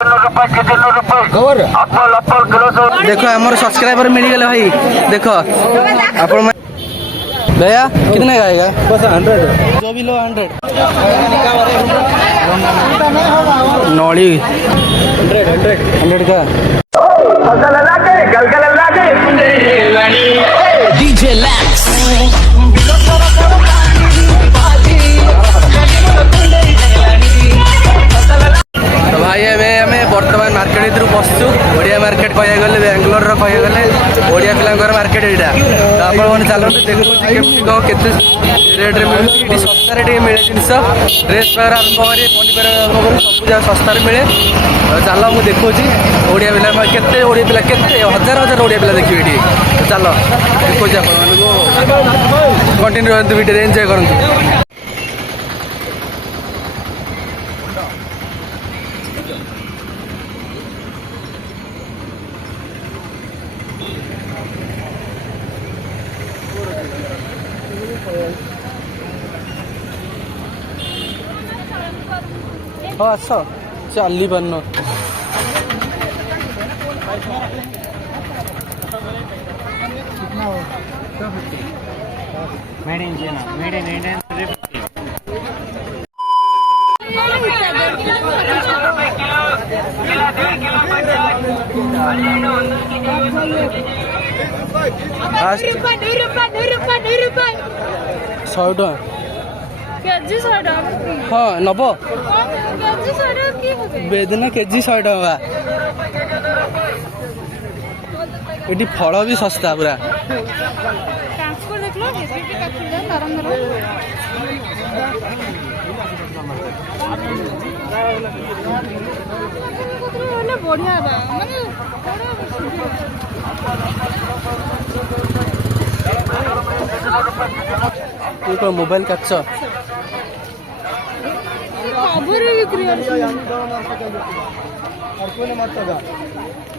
देखो हमारे सब्सक्राइबर मिल गए भाई। देखो अपन भैया कितने का आएगा? बस 100 जो भी लो 100 नौड़ी 100 का डीजे लैक्स। तो भाई एवं आम बर्तमान मार्केट भर बसचु ओडिया मार्केट कह गले बेंगलोर कह गले ओडिया पिलांकर मार्केट यहाँ। तो आप चलते देखो कौन के रेट्रे मिले सस्तार मिले जिनस ड्रेस वगैरह आरंभ कर पनीपरिया आरंभ कर सब जगह सस्तार मिले। चल मुझे देखा ओडिया पिला के ओडिया पिला के हजार हजार ओडिया पिला देखिए ये। चल देखा आप कंटिन्यू करते वीडियो एंजॉय करते। हाँ आस चली पारन सौ टा हाँ नब बेदना केजी 100 टका। ये फल भी सस्ता पूरा। बढ़िया मोबाइल काच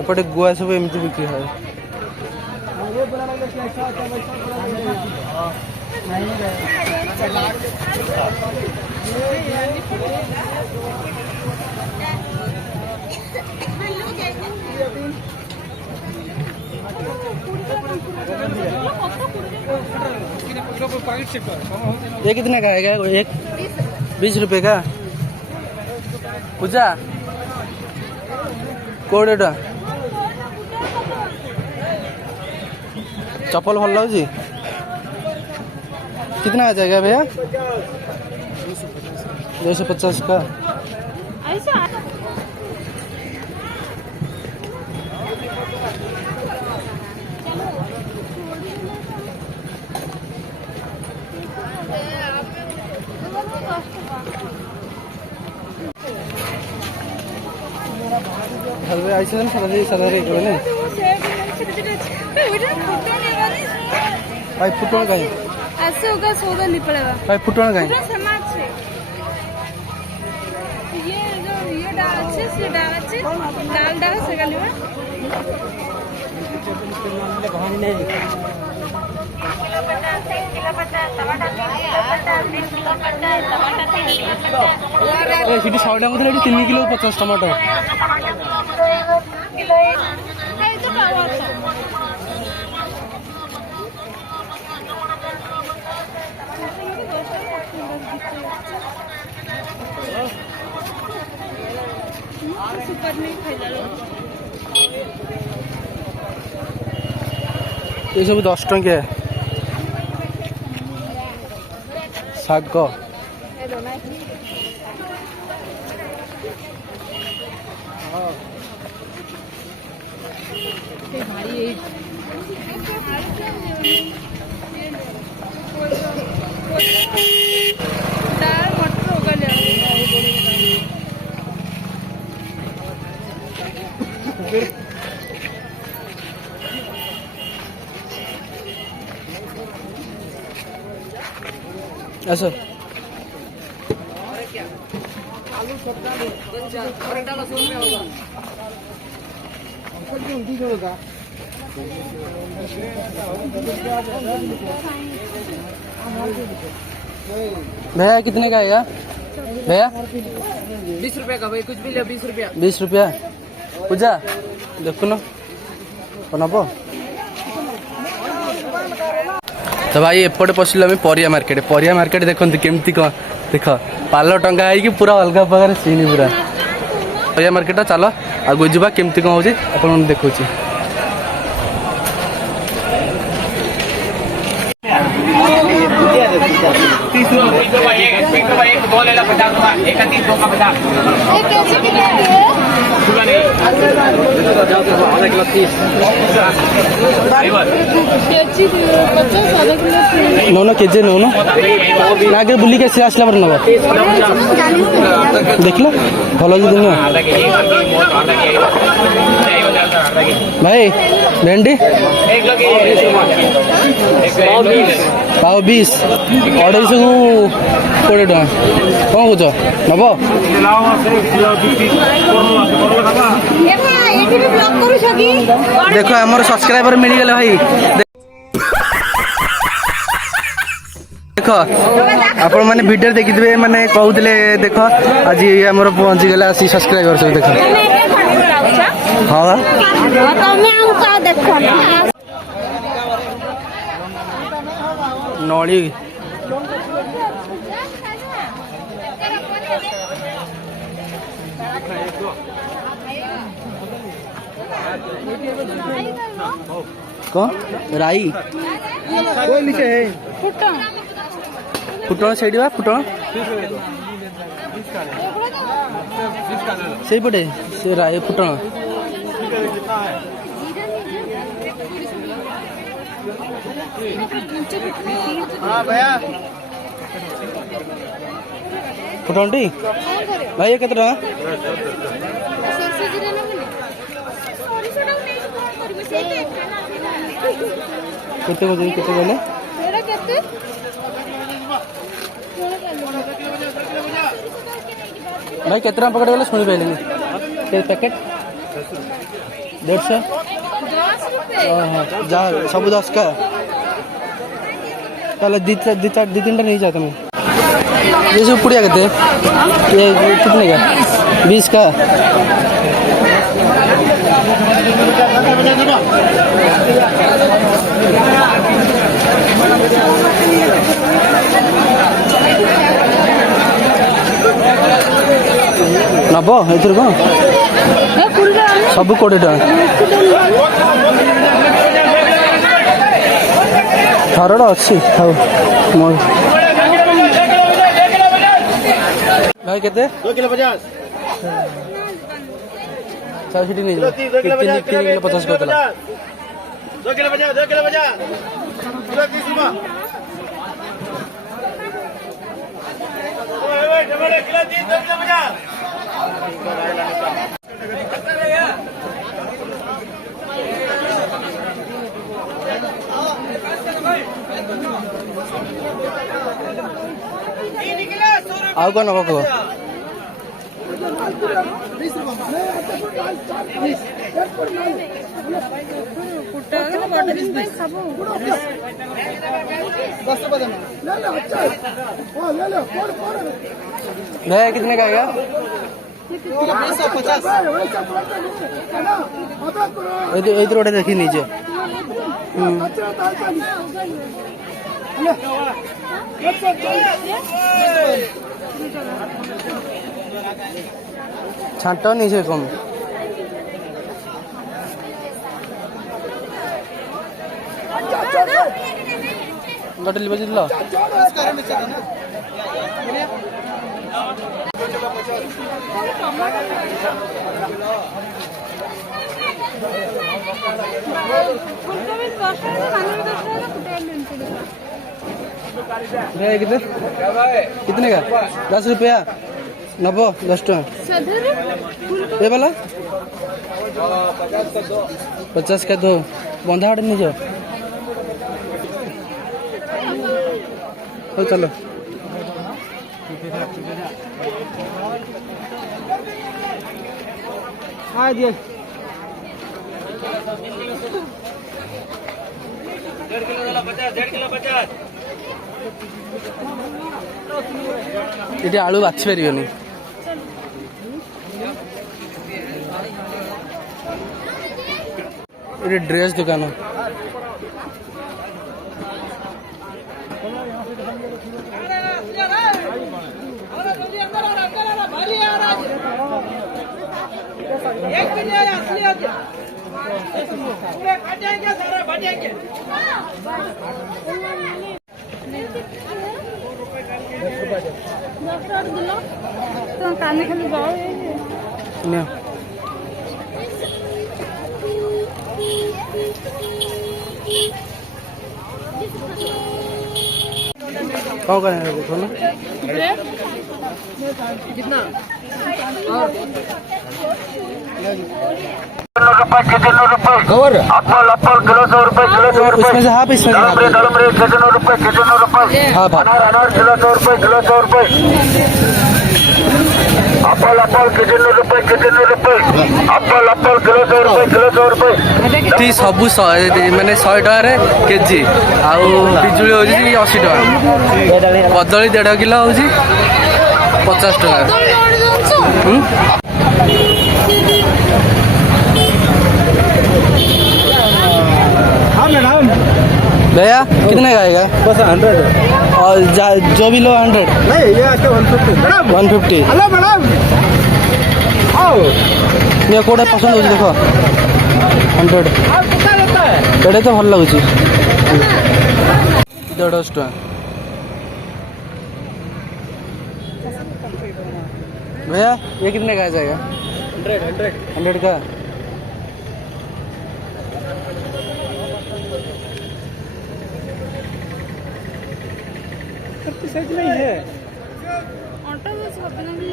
एपटे गुआ सब एमती बिक्री है। ये कितने का आएगा? एक 20 रुपए का। पूजा कोड़े चप्पल भल लगे कितना आ जाएगा भैया? 250 का। ऐसे भाई फुटबॉल कहीं ऐसे होगा सौदा नहीं पड़ेगा भाई फुटबॉल कहीं ये जो ये डाल अच्छे से डाल अच्छे डाल डाल से गली में सीटी 100 टका थे 3 किलो 50 टमाटो। ये सब 10 टंकिया शाग ऐसा भैया कितने का आएगा भैया? 20 रुपया का भाई, कुछ भी ले 20 रुपया। 20 रुपया पूजा देखुन नब। तो भाई एपटे पशिलु आम परिया मार्केट देखते केमती कौन देख पाल टंगा है पूरा अलग प्रकार सीन पूरा परिया मार्केट। चलो आगे जावा केमती कौन हो देखा। नौन केजे नौन ना आगे बुलिक आसला पर नब देख लो भल दिन भाई भेंडी पाव 20 250 को 20 टका कौन कौच नब। देखो आमर सब्सक्राइबर मिलगले भाई देख आपण मैंने वीडियो देखिथे मैंने कहते देख आज आमर पहुँची गला आसी सब्सक्राइबर सब देख। हाँ नली कौन राई फुटण से फुटण से पटे से राई फुटण फुटण टी भाई ये केते टका केते बजे केते बोले भाई केते टका पकड़ गले सुनी पाइले के पैकेट 150 जा सब 10 का ताले दी तीन नहीं जाता मैं ये सब पुड़िया कहते ये कितने का 20 का नब एथर कौन सब 20 टका हरड़ा अच्छी हाँ भाई केते 2 किलो 50 चार सीटी नहीं 3 किलो 50 को तला 2 किलो 50 2 किलो 50 किलो 30 रुपया ओए टमाटर किलो 30 2 किलो 50 आउ कौन नब कह भैया कितने का आएगा इधर देखी नीचे छाट नीचे कम गटली बजी दिल कितने का 10 रुपया 90 10 टका ये वाला 50 का दो बंधा हाट नहीं जाओ चलो हाँ दिए 1.5 किलो 50 ये आलू बाछि पारिबनी ये ड्रेस दुकान तो कान खाली जाओ कौन करेंगे देखो ना कितना कवर अप्पल अप्पल किलो 100 रुपए किलो 100 रुपए उसमें से हाफ इसमें से हाफ दालम रे किलो 100 रुपए किलो 100 रुपए हाँ भाई अनार अनार किलो 100 रुपए किलो 100 रुपए अप्पल अप्पल किलो रुपए अप्पल अप्पल किलो 100 रुपए किलो 100 रुपए ଏଠି ସବୁ ମାନେ 100 ଟଙ୍କାରେ କେଜି ଆଉ ପିଜୁଳି ହେଉଛି 80 ଟଙ୍କା କଦଳୀ 1.5 କିଲୋ ହେଉଛି 50 ଟଙ୍କା ହୁଁ? भैया कितने का आएगा बस 100 और जो भी लो 100 नहीं ये आके 150 मैडम 150 हेलो मैडम आओ ये कोड़ा पसंद हो देखो 100 एड़े तो भल लगुच 150 टका भैया ये कितने का आ जाएगा 100 का सच नहीं है ऑटो बस अपना भी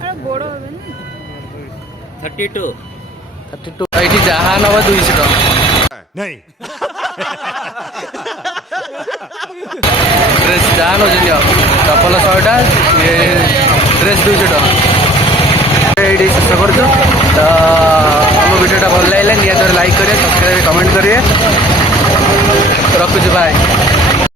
अरे बड़ হবে না 32 ଏଇଠି ଯାହା ନେବ 200 ଟଙ୍କା नहीं ଡ୍ରେସ୍ ଯାହା ନେଉଛି ନିଅ ଚପଲ 100ଟା ଇଏ ଡ୍ରେସ୍ 200 ଟଙ୍କା ଏଇଠି ଶେଷ କରୁଛୁ ତ ଆମ ଭିଡ଼ିଓଟା ଭଲ ଲାଗିଲା ନିହାତି ଲାଇକ୍ କରିବେ ସବସ୍କ୍ରାଇବ୍ କମେଣ୍ଟ କରିବେ ରଖୁଛୁ ବାଏ।